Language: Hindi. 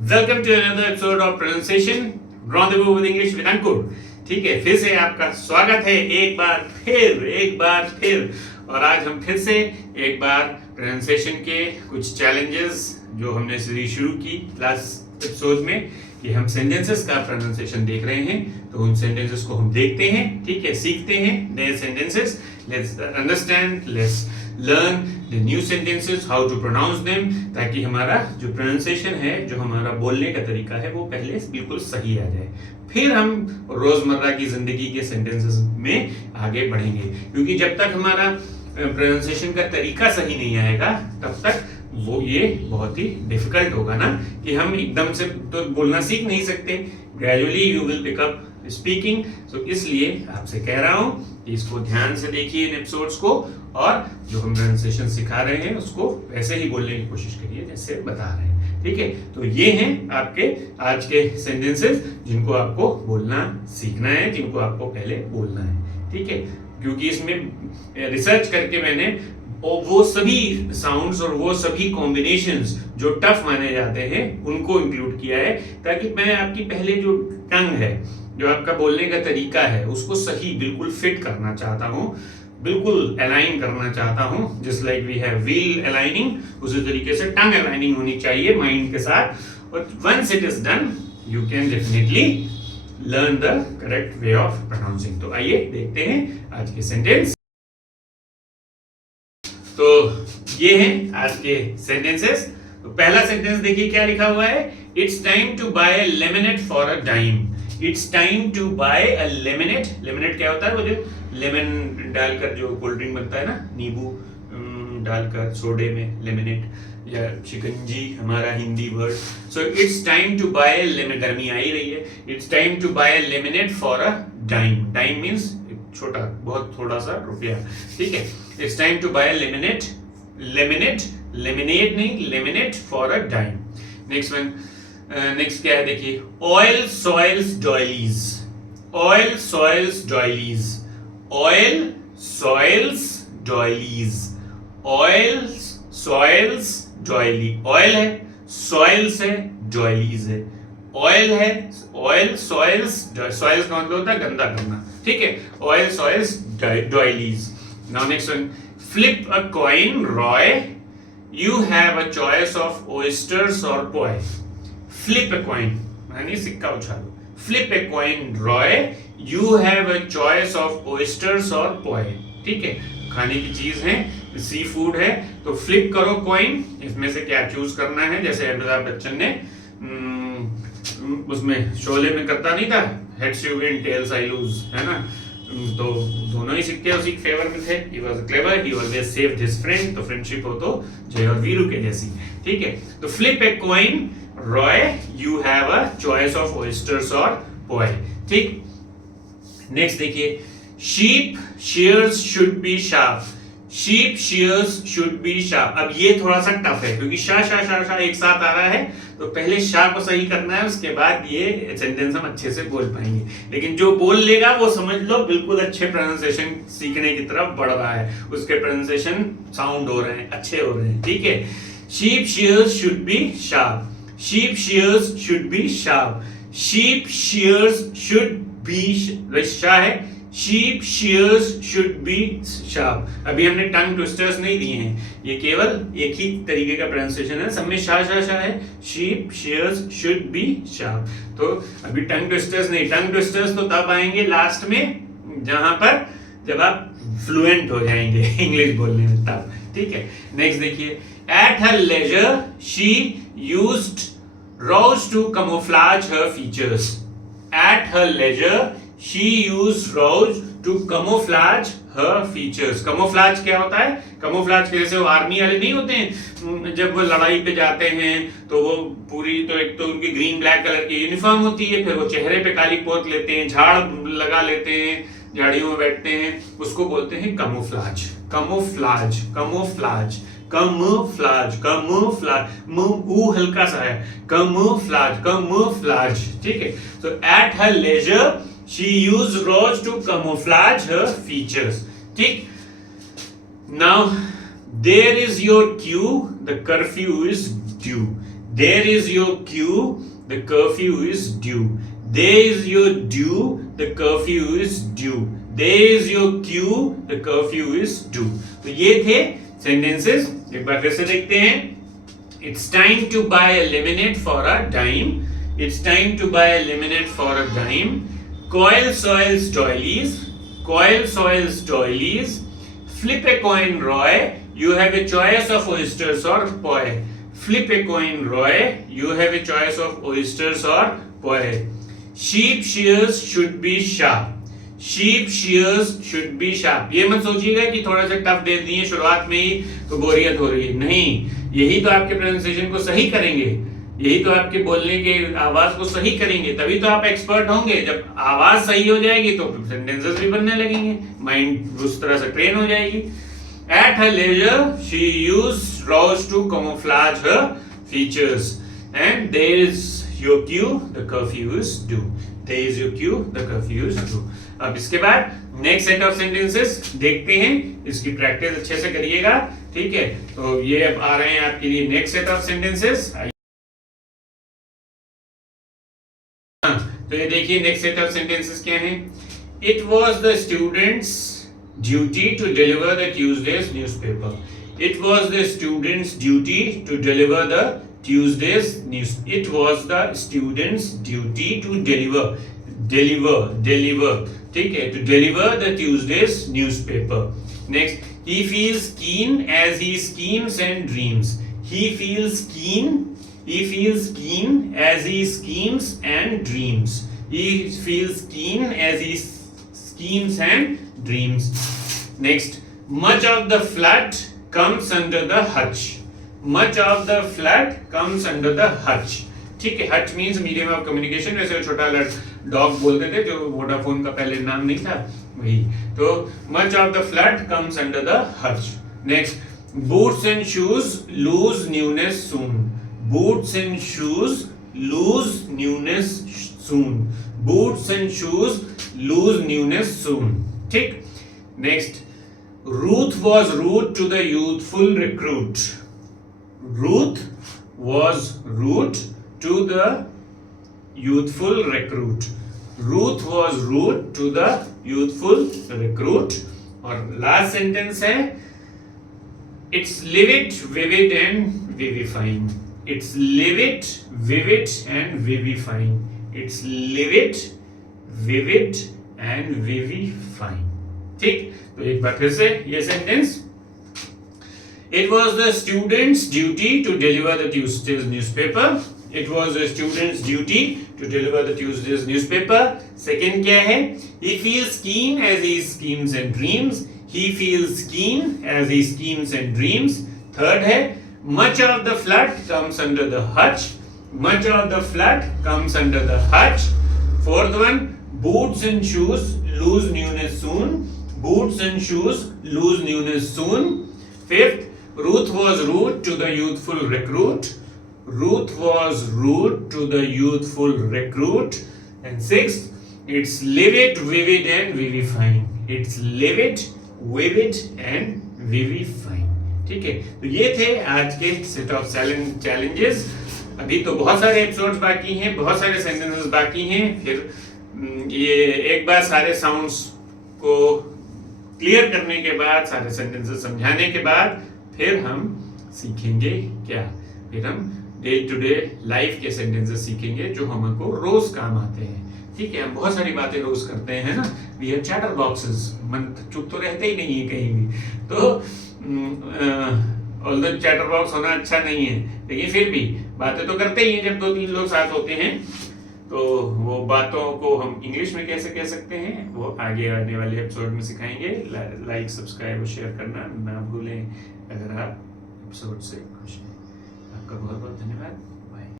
Welcome to another episode of pronunciation rendezvous with English with Ankur. ठीक है, फिर से आपका स्वागत है एक बार फिर। और आज हम फिर से एक बार प्रोनाउंसिएशन के कुछ चैलेंजेस जो हमने सीरीज शुरू की लास्ट एपिसोड में कि हम सेंटेंसेस का प्रोनाउंसिएशन देख रहे हैं, तो उन सेंटेंसेस को हम देखते हैं, ठीक है, सीखते हैं नए sentences. Let's understand, let's learn the new sentences, how to pronounce them, ताकि हमारा जो प्रोनाउंसिएशन है, जो हमारा बोलने का तरीका है, वो पहले बिल्कुल सही आ जाए। फिर हम रोजमर्रा की जिंदगी के सेंटेंसेस में आगे बढ़ेंगे, क्योंकि जब तक हमारा प्रोनाउंसिएशन का तरीका सही नहीं आएगा तब तक वो ये बहुत ही डिफिकल्ट होगा ना, कि हम एकदम से तो बोलना सीख नहीं सकते। Gradually you will pick up speaking. So इसलिए आपसे कह रहा हूं कि इसको ध्यान से देखिए इन एपिसोड्स को, और जो हम प्रोनाउंसिएशन सिखा रहे हैं उसको वैसे ही बोलने की कोशिश करिए जैसे बता रहे हैं। ठीक है, तो ये हैं आपके आज के सेंटेंसेस जिनको आपको बोलना सीखना है, जिनको आपको पहले बोलना है। ठीक है, क्योंकि इसमें रिसर्च करके मैंने वो सभी साउंड्स और वो सभी कॉम्बिनेशंस जो टफ माने जाते हैं उनको इंक्लूड किया है, ताकि मैं आपकी पहले जो टंग है, जो आपका बोलने का तरीका है, उसको सही बिल्कुल फिट करना चाहता हूँ, बिल्कुल अलाइन करना चाहता हूँ। Just like we have wheel aligning, उसी तरीके से टंग अलाइनिंग होनी चाहिए माइंड के साथ। और once it is done you can definitely learn the correct way of pronouncing. तो आइए देखते हैं आज के सेंटेंस। तो ये हैं आज के सेंटेंसेस। तो पहला सेंटेंस देखिए क्या लिखा हुआ है। It's time to buy lemonade for a dime. It's time to buy a lemonade. Lemonade क्या होता है? वो जो लेमन डालकर जो कोल्ड ड्रिंक बनता है ना, नींबू डालकर सोडे में, लेमनेड या शिकंजी हमारा Hindi word. So it's time to buy lemon, गर्मी आ ही रही है। It's time to buy lemonade for a dime. Dime means छोटा, बहुत थोड़ा सा रुपया। ठीक है, it's time to buy lemonade, lemonade, lemonade नहीं, lemonade for a dime. Next one, next क्या है देखिए। Oil soils doilies. Oil soils doilies. Oil soils doilies. Oil soils doily. Oil है, सॉइल्स है, डॉयलीज है। ऑयल है, ऑयल सॉइल्स, सॉइल्स का मतलब होता है गंदा करना। ठीक है, oil soils doilies. Now next one, flip a coin Roy, you have a choice of oysters और पॉय। फ्लिप अ कॉइन यानी सिक्का उछालो। Flip a coin Roy, you have a choice of oysters और पॉय। ठीक है, खाने की चीज है, सी फूड है, तो फ्लिप करो कॉइन, इसमें से क्या चूज करना है। जैसे अमिताभ बच्चन ने उसमें शोले में करता नहीं था, heads you win tails I lose, है ना। तो दोनों ही सिक्के उसी के फेवर में थे। He was clever, he always saved his friend. तो फ्रेंडशिप हो तो जय और वीरू के जैसी। ठीक है, तो flip a coin Roy, you have a choice of oysters और पॉय। ठीक, नेक्स्ट देखिए। Sheep shears should be sharp. Sheep shears should be sharp. अब ये थोड़ा सा टफ है, क्योंकि शा शा शा शा एक साथ आ रहा है, तो पहले शा को सही करना है, उसके बाद ये सेंटेंस हम अच्छे से बोल पाएंगे। लेकिन जो बोल लेगा वो समझ लो बिल्कुल अच्छे प्रोनाउंसिएशन सीखने की तरफ बढ़ रहा है, उसके प्रोनाउंसिएशन साउंड हो रहे हैं, अच्छे हो रहे हैं। ठीक है, sheep shears should be sharp. Sheep shears should be sharp. Sheep shears should be शा है, sheep shears should be sharp. अभी हमने टंग ट्विस्टर्स नहीं दिए हैं, ये केवल एक ही तरीके का प्रोनाउंसिएशन है, सब में शा शा शा है। sheep shears should be sharp. तो अभी टंग ट्विस्टर्स नहीं, टंग ट्विस्टर्स तो तब आएंगे लास्ट में, जहां पर जब आप फ्लुएंट हो जाएंगे इंग्लिश बोलने में, तब। ठीक है, नेक्स्ट देखिए। At her leisure she used rose to camouflage her features. At her leisure she used rose to camouflage her features. camouflage क्या होता है? camouflage के जैसे वो आर्मी वाले नहीं होते हैं, जब वो लड़ाई पे जाते हैं तो वो पूरी, तो एक तो उनकी ग्रीन ब्लैक कलर की यूनिफॉर्म होती है, फिर वो चेहरे पे काली पोत लेते हैं, झाड़ लगा लेते हैं, झाड़ियों में बैठते हैं, उसको बोलते हैं camouflage. camouflage, camouflage, camouflage, camouflage, ऊ हल्का सा है, camouflage, camouflage. ठीक है, so at her leisure she used rose to camouflage her features. ठीक, now there is your cue, the curfew is due. There is your cue, the curfew is due. There is your due, the curfew is due. There is your cue, the curfew is due. तो ये थे sentences. एक बार फिर से देखते हैं. It's time to buy a lemonade for a dime. It's time to buy a lemonade for a dime. Coil soils doilies. Coil soils doilies. Flip a coin, Roy. You have a choice of oysters or poi. Flip a coin, Roy. You have a choice of oysters or poi. Sheep shears should be sharp. Sheep shears should be sharp. ये मत सोचिएगा कि थोड़ा सा टफ दे दिए शुरुआत में ही तो बोरियत हो रही है. नहीं, यही तो आपके प्रोनाउंसिएशन को सही करेंगे, यही तो आपके बोलने के आवाज को सही करेंगे, तभी तो आप एक्सपर्ट होंगे. जब आवाज सही हो जाएगी तो सेंटेंसेस भी बनने लगेंगे, माइंड उस तरह से ट्रेन हो जाएगी. At her leisure, she used straws to camouflage her features. And there is your cue, the curfew is due. There is your cue, the curfew is due. अब इसके बाद नेक्स्ट सेट ऑफ सेंटेंसेस देखते हैं, इसकी प्रैक्टिस अच्छे से करिएगा. ठीक है, तो ये अब आ रहे हैं आपके लिए नेक्स्ट सेट ऑफ सेंटेंसेस. तो ये देखिए नेक्स्ट सेट ऑफ सेंटेंसेस क्या हैं. It was the students duty to deliver the Tuesday's newspaper. It was the student's duty to deliver the Tuesday's news. It was the student's duty to deliver. ठीक है, to deliver the Tuesday's newspaper. Next, he feels keen as he schemes and dreams. He feels keen as he schemes and dreams. He feels keen as he schemes and dreams. Next, much of the flood comes under the hutch. Much of the flood comes under the hutch. ठीक है, hutch means medium of communication. वैसे छोटा डॉग बोलते थे, जो वोडाफोन का पहले नाम नहीं था वही. तो much of the flood comes under the hutch. Next, boots and shoes lose newness soon. Boots and shoes lose newness soon. Boots and shoes lose newness soon. ठीक. Next, Ruth was rude to the youthful recruit. Ruth was rude to the youthful recruit. Ruth was rude to the youthful recruit. और last sentence है, it's livid, vivid and vivifying. It's livid, vivid and vivifying. It's livid, vivid and vivifying. ठीक, तो एक बार फिर से ये sentence. It was the student's duty to deliver the Tuesday's newspaper. It was the student's duty to deliver the Tuesday's newspaper. Second क्या है? He feels keen as he schemes and dreams. He feels keen as he schemes and dreams. Third है, much of the flood comes under the hutch. Much of the flood comes under the hutch. Fourth one, boots and shoes lose newness soon. Boots and shoes lose newness soon. Fifth, Ruth was rude to the youthful recruit. Ruth was rude to the youthful recruit. And sixth, it's livid, vivid and vivifying. It's livid, vivid and vivifying. ठीक है, तो ये थे आज के सेट ऑफ चैलेंजेस. अभी तो बहुत सारे एपिसोड्स बाकी हैं, बहुत सारे सेंटेंसेस बाकी हैं. फिर ये एक बार सारे साउंड्स को क्लियर करने के बाद, सारे सेंटेंसेस समझाने के बाद फिर हम सीखेंगे क्या, फिर हम डे टू डे लाइफ के सेंटेंसेस सीखेंगे जो हमको रोज काम आते हैं. ठीक है, हम बहुत सारी बातें रोज करते हैं ना. वी हैव चैटर बॉक्सेस, मन चुप तो रहते ही नहीं है कहीं भी. तो ऑल्दो चैटर बॉक्स होना अच्छा नहीं है, लेकिन फिर भी बातें तो करते ही हैं. जब 2-3 लोग साथ होते हैं तो वो बातों को हम इंग्लिश में कैसे कह सकते हैं वो आगे आने वाले एपिसोड में सिखाएंगे. लाइक, सब्सक्राइब और शेयर करना ना भूलें अगर आप एपिसोड से खुश हैं. आपका बहुत बहुत धन्यवाद.